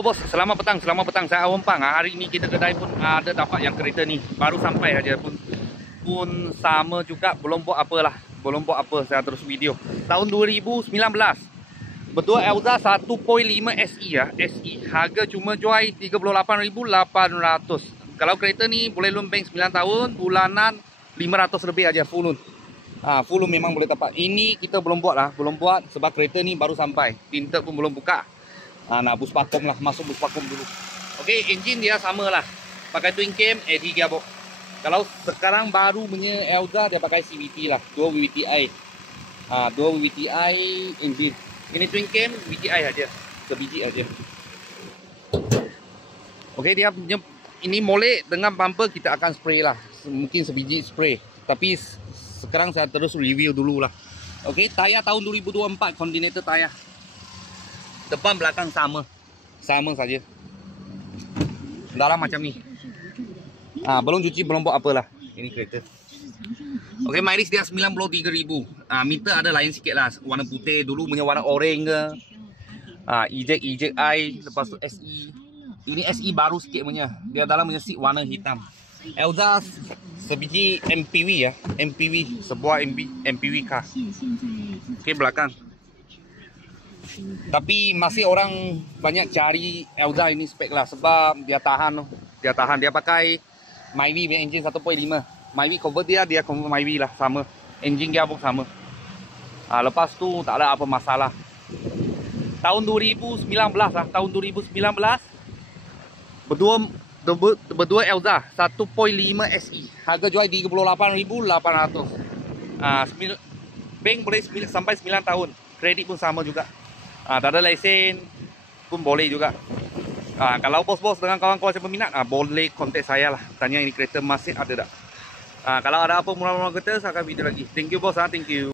Bos, selamat petang. Saya Awam Pang. Hari ini kita kedai pun ada dapat yang kereta ni. Baru sampai aja pun sama juga, belum buat apalah. Belum buat apa, saya terus video. Tahun 2019. Betul Elza 1.5 SE ya, SE. Harga cuma jual 38.800. Kalau kereta ni boleh loan bank 9 tahun, bulanan 500 lebih aja full loan. Full loan memang boleh dapat. Ini kita belum buat lah, belum buat sebab kereta ni baru sampai. Tinted pun belum buka. Nak bus vakum lah, masuk bus vakum dulu. Okey, engine dia sama lah. Pakai twin cam, AD gearbox. Kalau sekarang baru punya Elza dia pakai CVT lah, 2 VVTi. 2 VVTi engine. Ini twin cam VTi aja, sebiji aja. Okey, dia punya ini molek dengan bumper kita akan spray lah. Mungkin sebiji spray. Tapi sekarang saya terus review dulu lah. Okey, tayar tahun 2024 Continental tayar. Depan belakang sama saja. Dalam macam ni. Belum cuci, belum buat apalah. Ini kereta. Okey, mileage dia 93,000. Meter ada lain sikit lah. Warna putih dulu punya warna orange ke. EJI, lepas tu SE. Ini SE baru sikit punya. Dia dalam punya seat warna hitam. Elza sebiji MPV ya. MPV, sebuah MPV car. Okey, belakang. Tapi masih orang banyak cari Elza ini spek lah sebab dia tahan. Dia pakai Myvi punya engine 1.5. Myvi convert dia convert Myvi lah, sama. Engine gearbox sama. Lepas tu tak ada apa masalah. Tahun 2019 lah, tahun 2019 berdua Elza 1.5 SE. Harga jual 38.800. Bank boleh sampai 9 tahun. Kredit pun sama juga. Tak ada lesen pun boleh juga. Kalau bos-bos dengan kawan-kawan yang berminat, boleh kontak saya lah. Tanya ini kereta masih ada tak. Kalau ada apa mula-mula kereta, saya akan video lagi. Thank you bos, thank you.